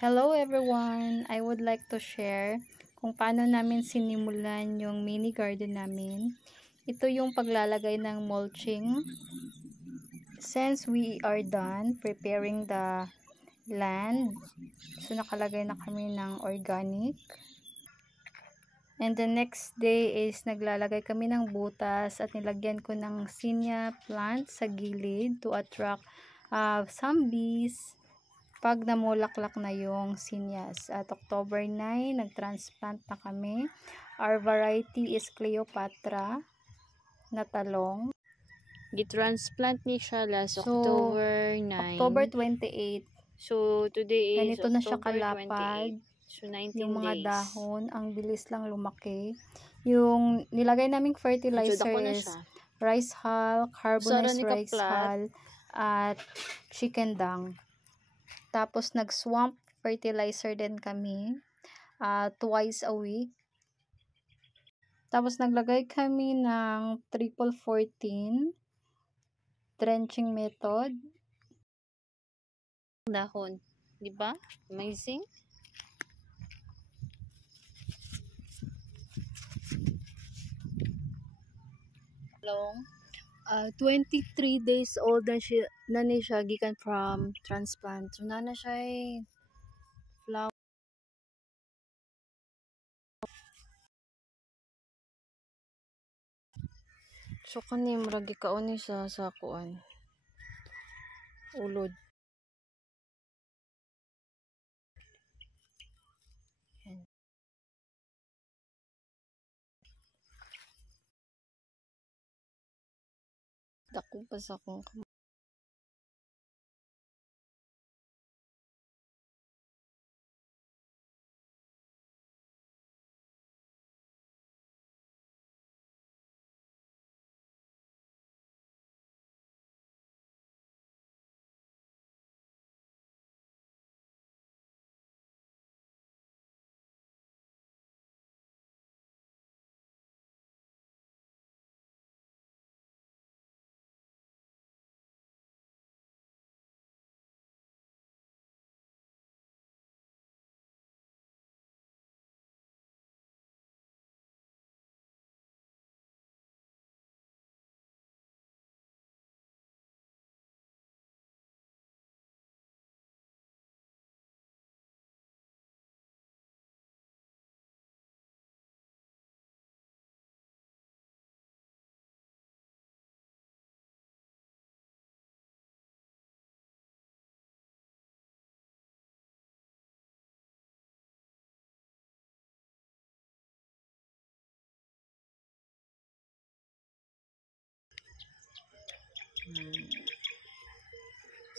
Hello everyone! I would like to share kung paano namin sinimulan yung mini garden namin. Ito yung paglalagay ng mulching. Since we are done preparing the land, so nakalagay na kami ng organic. And the next day is naglalagay kami ng butas at nilagyan ko ng zinnia plant sa gilid to attract some bees pag namulaklak na yung sinyas. At October 9, nag-transplant na kami. Our variety is Cleopatra na talong. Gitransplant ni siya last October 9. October 28. So, today is ganito na siya October kalapad. 28. So, 19 yung mga days. dahon, ang bilis lang lumaki. Yung nilagay naming fertilizer is rice hull, carbonized rice hull, at chicken dung. Tapos nag-swamp fertilizer din kami twice a week. Tapos naglagay kami ng triple 14 drenching method. Dahon, di ba? Amazing. Long. 23 days old na siya gikan from transplant. So, na siya flower. So, kanim ragi kaon ni sa kuan. Ulod. Dako pa sa akong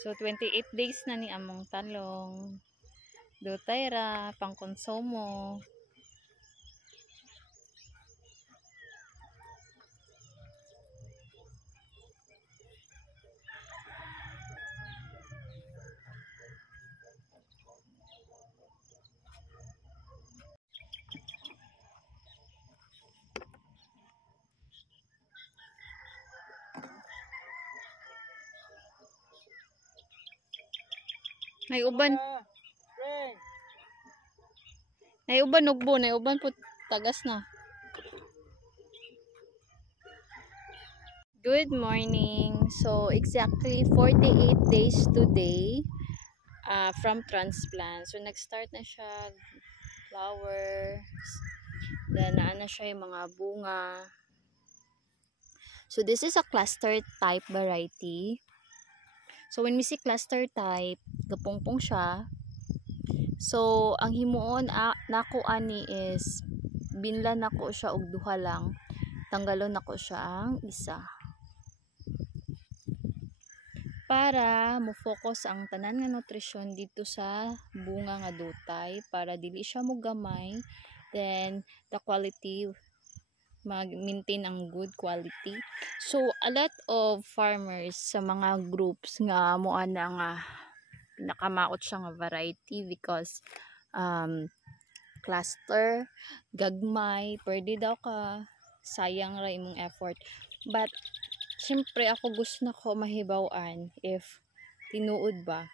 So 28 days na ni among talong. Dutay ra pang konsumo. May uban. Nay uban ugbo, nay uban po tagas na. Good morning. So exactly 48 days today from transplant. So nag-start na siya flowers. Then naana siya yung mga bunga. So this is a cluster type variety. So when we see cluster type, gapongpong siya. So ang himuon nako ani is binlan nako siya og duha lang. Tanggalon nako siya ang isa. Para mo focus ang tanan nga nutrisyon dito sa bunga nga dutay para dili siya mo gamay, then the quality mag-maintain ang good quality. So a lot of farmers sa mga groups nga mo ana nga nakamaot siya nga variety because cluster gagmay pwede daw ka sayang ra imong effort, but syempre ako gusto na ko mahibaw-an if tinuod ba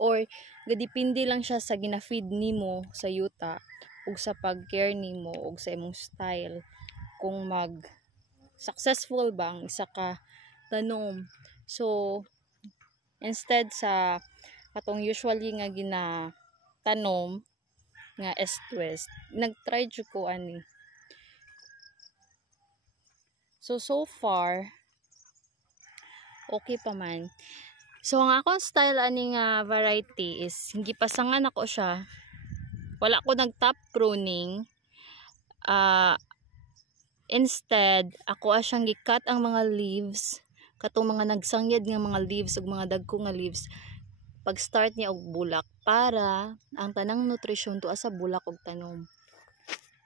or gadipindi lang siya sa gina-feed nimo sa yuta ug sa pag-care nimo ug sa imong style kung mag successful ba ang isa ka tanom. So instead sa katong usually nga ginatanom nga east-west, nag-try jud ko ani. So far okay pa man. So ang akong style ani nga variety is gipasangan ako siya. Wala ko nag-top pruning. Instead, ako asyang gi-cut ang mga leaves, katong mga nagsangyad nga mga leaves ug mga dagko nga leaves pag start niya og bulak para ang tanang nutrisyon tuwa sa bulak ug tanom.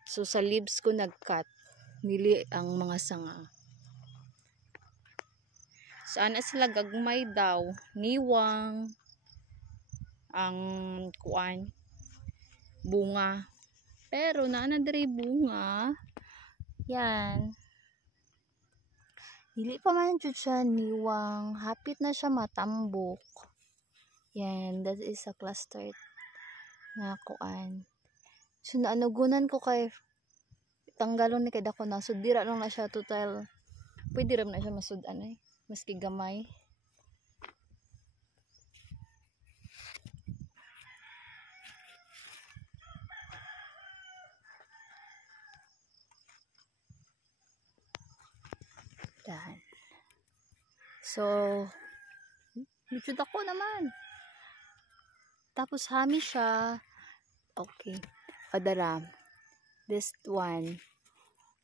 So sa leaves ko nag-cut, dili ang mga sanga. So ana sila gagmay daw, niwang ang kuan bunga. Pero naa diri bunga. Yan. Dili pa man jud siya niwang, hapit na siya matambok. Yan, that is a cluster nga kuan. So naanugunan ko kay tanggalon ni kay dako na, so dira lang na siya total. Pwede ram na siya masud-an ay, maski gamay. Dan. So medyo dako naman. Tapos hami siya. Okay. Padara. This one.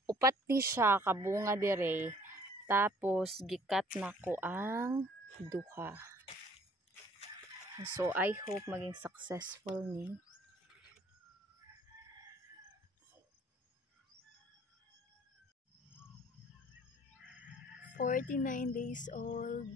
Upat ni siya kabunga dire. Tapos gikat na ko ang duha. So I hope maging successful ni. 49 days old.